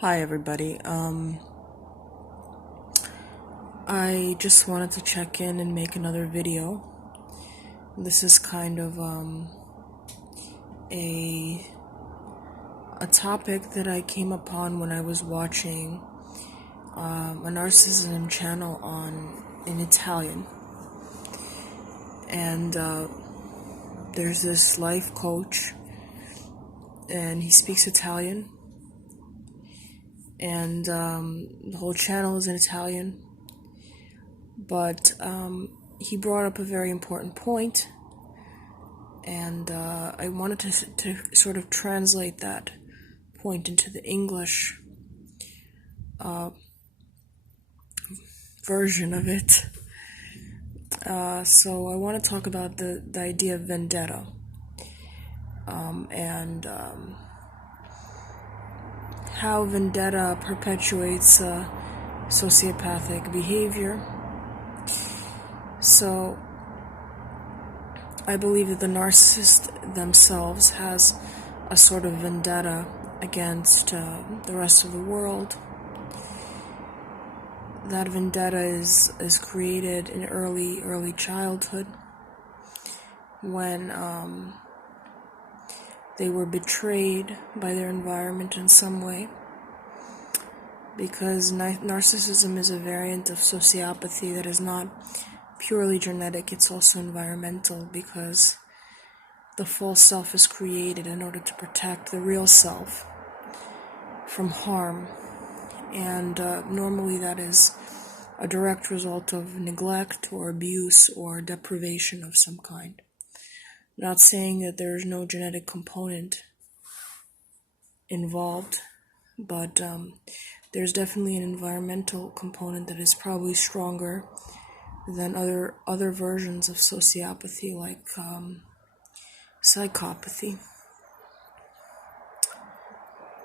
Hi everybody. I just wanted to check in and make another video. This is kind of a topic that I came upon when I was watching a narcissism channel in Italian, and there's this life coach, and he speaks Italian, and the whole channel is in Italian. But he brought up a very important point, and I wanted to sort of translate that point into the English version of it. So I want to talk about the idea of vendetta, and how vendetta perpetuates sociopathic behavior. So I believe that the narcissist themselves has a sort of vendetta against the rest of the world. That vendetta is created in early childhood, when they were betrayed by their environment in some way. Because narcissism is a variant of sociopathy that is not purely genetic, it's also environmental, because the false self is created in order to protect the real self from harm. And normally that is a direct result of neglect or abuse or deprivation of some kind. I'm not saying that there's no genetic component involved, but there's definitely an environmental component that is probably stronger than other versions of sociopathy, like psychopathy.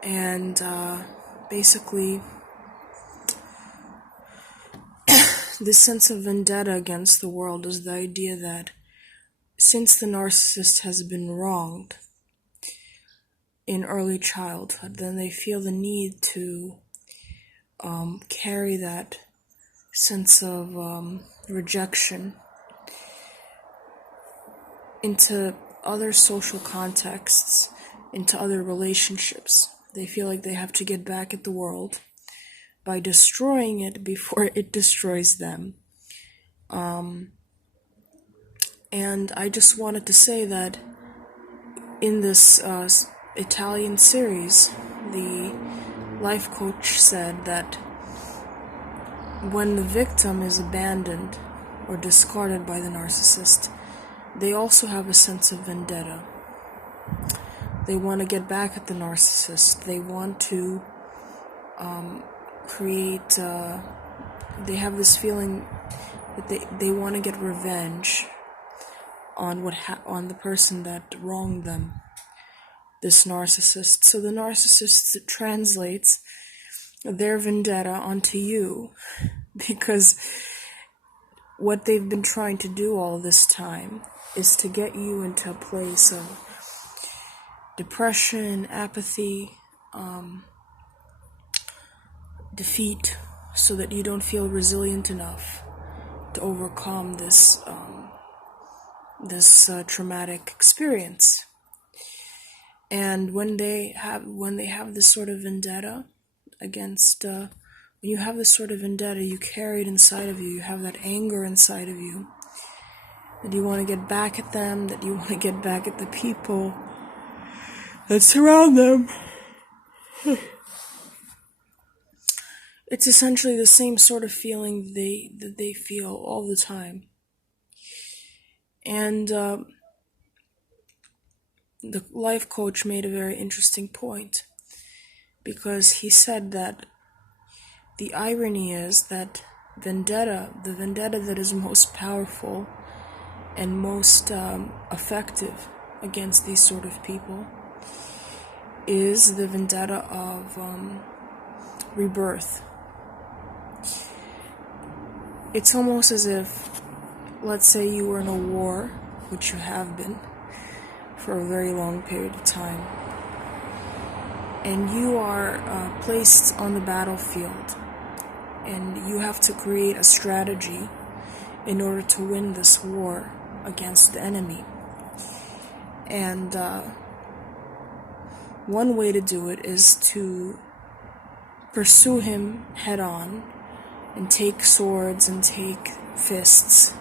And basically, this sense of vendetta against the world is the idea that since the narcissist has been wronged in early childhood, then they feel the need to carry that sense of rejection into other social contexts, into other relationships. They feel like they have to get back at the world by destroying it before it destroys them. And I just wanted to say that in this Italian series, the life coach said that when the victim is abandoned or discarded by the narcissist, they also have a sense of vendetta. They want to get back at the narcissist. They want to create, they have this feeling that they want to get revenge on on the person that wronged them, this narcissist. So the narcissist translates their vendetta onto you, because what they've been trying to do all this time is to get you into a place of depression, apathy, defeat, so that you don't feel resilient enough to overcome this traumatic experience. And when they have this sort of vendetta against, when you have this sort of vendetta, you carry it inside of you. You have that anger inside of you, that you want to get back at them, that you want to get back at the people that surround them. It's essentially the same sort of feeling that they feel all the time. And the life coach made a very interesting point, because he said that the irony is that the vendetta that is most powerful and most effective against these sort of people is the vendetta of rebirth. It's almost as if, let's say you were in a war, which you have been for a very long period of time, and you are placed on the battlefield, and you have to create a strategy in order to win this war against the enemy. And one way to do it is to pursue him head on and take swords and take fists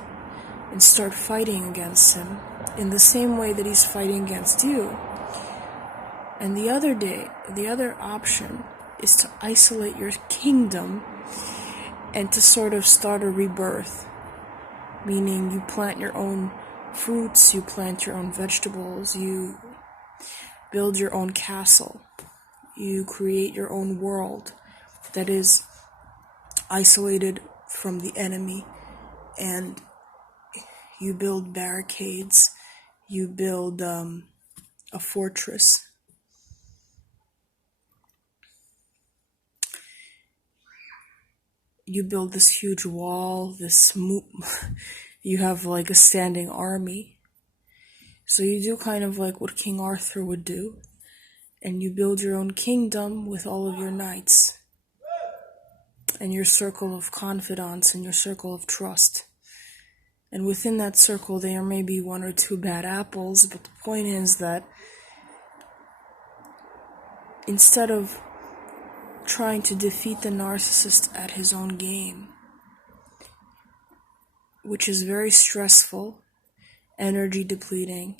and start fighting against him in the same way that he's fighting against you. And the other option is to isolate your kingdom and to sort of start a rebirth, meaning you plant your own fruits, you plant your own vegetables, you build your own castle, you create your own world that is isolated from the enemy, and you build barricades, you build a fortress. You build this huge wall, you have like a standing army. So you do kind of like what King Arthur would do, and you build your own kingdom with all of your knights and your circle of confidants and your circle of trust. And within that circle there may be one or two bad apples, but the point is that instead of trying to defeat the narcissist at his own game, which is very stressful, energy depleting,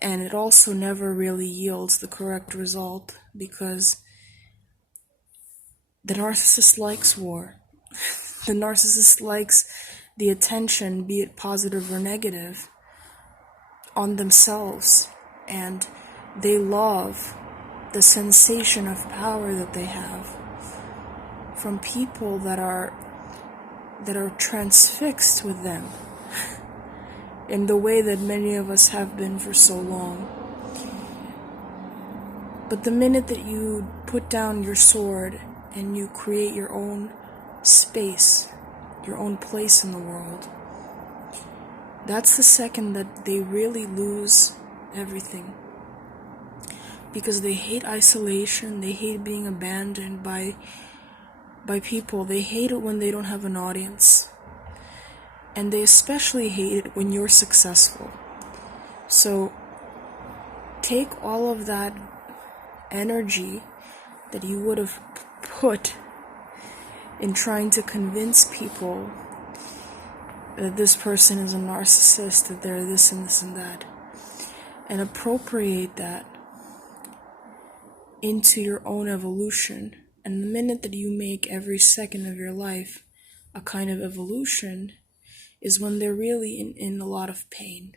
and it also never really yields the correct result, because the narcissist likes war. The narcissist likes the attention, be it positive or negative, on themselves, and they love the sensation of power that they have from people that are transfixed with them in the way that many of us have been for so long. But the minute that you put down your sword and you create your own space, your own place in the world, that's the second that they really lose everything. Because they hate isolation, they hate being abandoned by people, they hate it when they don't have an audience, and they especially hate it when you're successful. So take all of that energy that you would have put in trying to convince people that this person is a narcissist, that they're this and this and that, and appropriate that into your own evolution. And the minute that you make every second of your life a kind of evolution is when they're really in a lot of pain.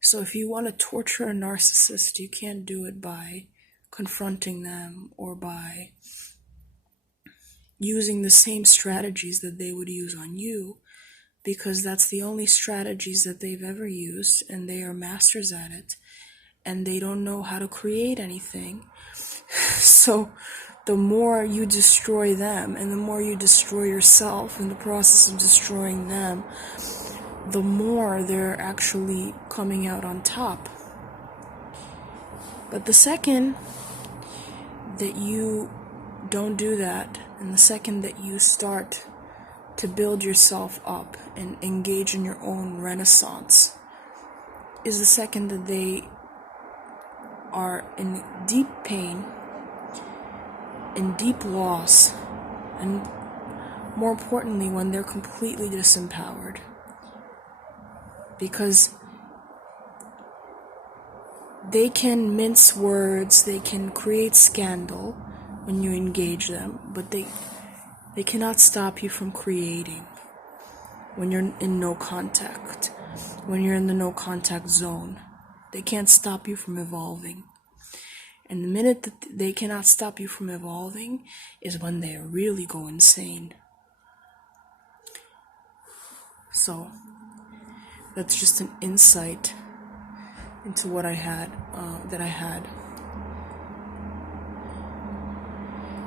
So if you want to torture a narcissist, you can't do it by confronting them or by using the same strategies that they would use on you, because that's the only strategies that they've ever used, and they are masters at it, and they don't know how to create anything. So the more you destroy them and the more you destroy yourself in the process of destroying them, the more they're actually coming out on top. But the second that you don't do that, and the second that you start to build yourself up and engage in your own renaissance, is the second that they are in deep pain, in deep loss, and more importantly, when they're completely disempowered. Because they can mince words, they can create scandal when you engage them, but they cannot stop you from creating when you're in no contact, when you're in the no contact zone. They can't stop you from evolving. And the minute that they cannot stop you from evolving is when they really go insane. So that's just an insight into what I had,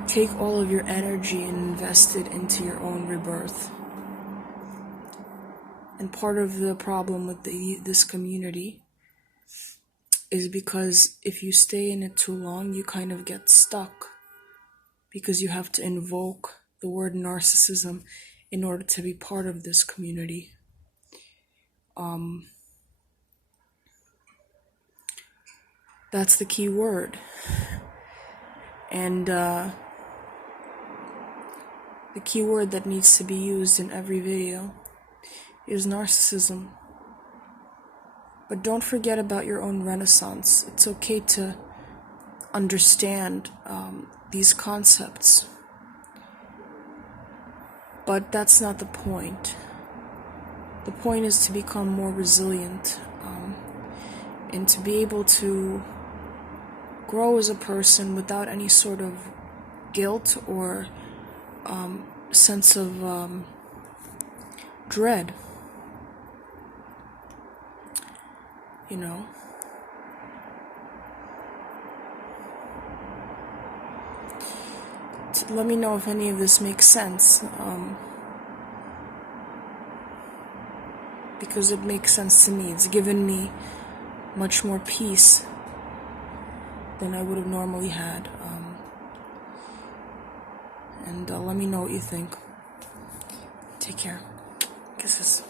Take all of your energy and invest it into your own rebirth. And part of the problem with this community is because if you stay in it too long, you kind of get stuck because you have to invoke the word narcissism in order to be part of this community. That's the key word. And the key word that needs to be used in every video is narcissism. But don't forget about your own renaissance. It's okay to understand these concepts. But that's not the point. The point is to become more resilient and to be able to grow as a person without any sort of guilt or sense of dread. You know? Let me know if any of this makes sense. Because it makes sense to me. It's given me much more peace than I would have normally had. And let me know what you think. Take care. Kisses.